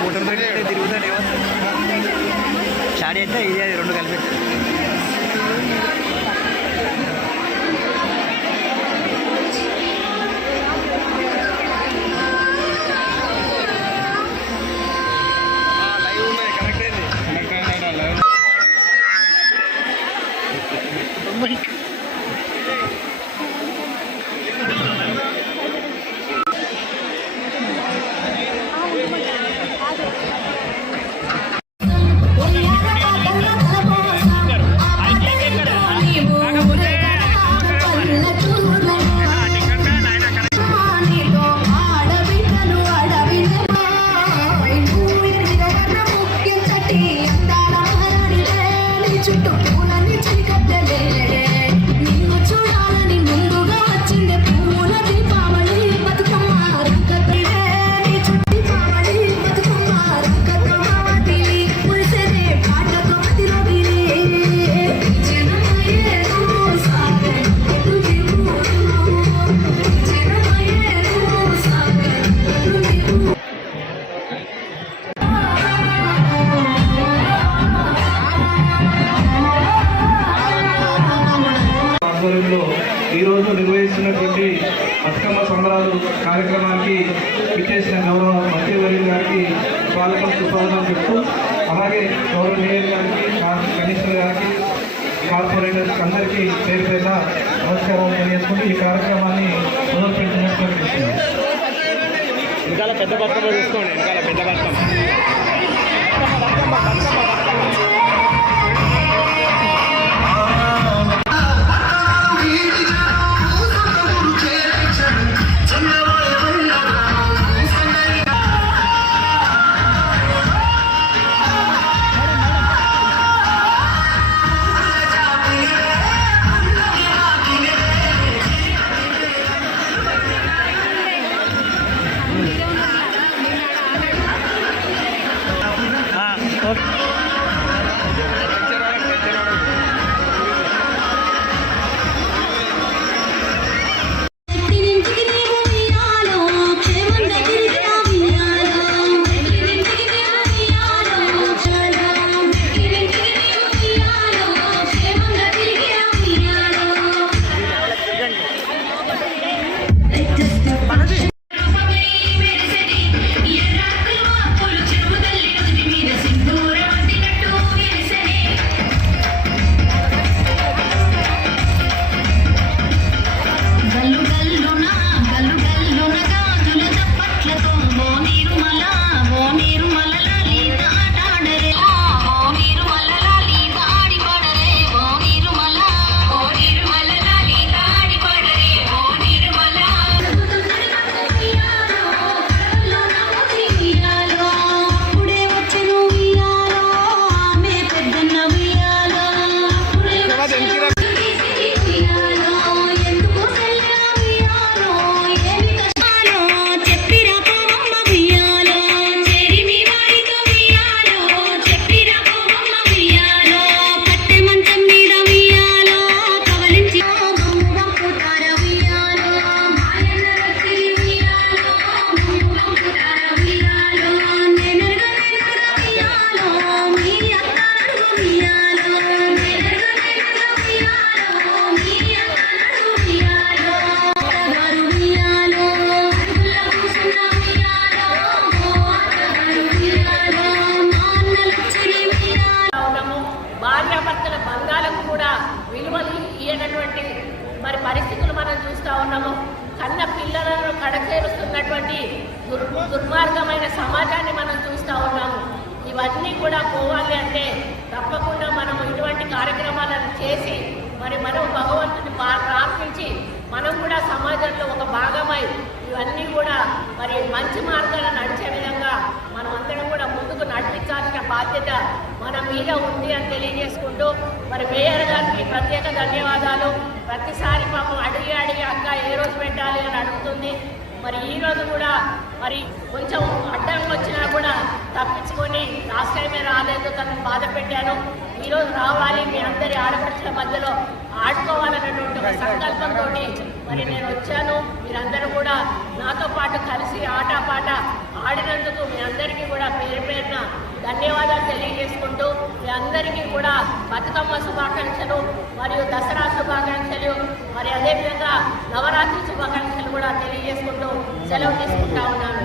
బూటం తిరుగుతాడు స్టార్ట్ అయితే ఇది అది రెండు కలిపి ఈరోజు నిర్వహిస్తున్నటువంటి బతుకమ్మ సంబరాలు కార్యక్రమానికి విచ్చేసిన గౌరవ మంత్రివర్యులు గారికి స్వాగతం సుస్వాగతం చెప్తూ అలాగే గౌరవ మేయర్ గారికి కమిషనర్ గారికి కార్పొరేటర్స్ అందరికీ పేరు పేద నమస్కారాలు తెలియజేసుకుంటూ ఈ కార్యక్రమాన్ని మొదలుపెట్టినట్టు ఇంకా పెద్ద బతుకమ్మ చూసుకోండి ఇంకా పెద్ద బతుకమ్మ మరి పరిస్థితులు మనం చూస్తూ ఉన్నాము. కన్న పిల్లలను కడచేరుస్తున్నటువంటి దుర్మార్గమైన సమాజాన్ని మనం చూస్తూ ఉన్నాము. ఇవన్నీ కూడా పోవాలి అంటే తప్పకుండా మనం ఇటువంటి కార్యక్రమాలను చేసి మరి మనం భగవంతుని ప్రార్థించి మనం కూడా సమాజంలో ఒక భాగమై ఇవన్నీ కూడా మరి మంచి మార్గాలు నడిచే విధంగా మనం అందరం కూడా ముందుకు నడిపించాల్సిన బాధ్యత మన మీద ఉంది అని తెలియజేసుకుంటూ మరి మేయర్ గారికి ప్రత్యేక ధన్యవాదాలు. ప్రతిసారి పాపం అడిగి అక్క ఏ రోజు పెట్టాలి అని అడుగుతుంది. మరి ఈరోజు కూడా మరి కొంచెం అడ్డం వచ్చినా కూడా తప్పించుకొని లాస్ట్ టైమే రాలేదు, తనను బాధ పెట్టాను. ఈరోజు రావాలి, మీ అందరి ఆడపడుచుల మధ్యలో ఆడుకోవాలనేటువంటి ఒక సంకల్పంతో మరి నేను వచ్చాను. మీరందరూ కూడా నాతో పాటు కలిసి ఆటపాట పాడినందుకు మీ అందరికీ కూడా పేరు పేరున ధన్యవాదాలు తెలియజేసుకుంటూ మీ అందరికీ కూడా బతుకమ్మ శుభాకాంక్షలు మరియు దసరా శుభాకాంక్షలు మరి అదేవిధంగా నవరాత్రి శుభాకాంక్షలు కూడా తెలియజేసుకుంటూ సెలవు తీసుకుంటా ఉన్నాను.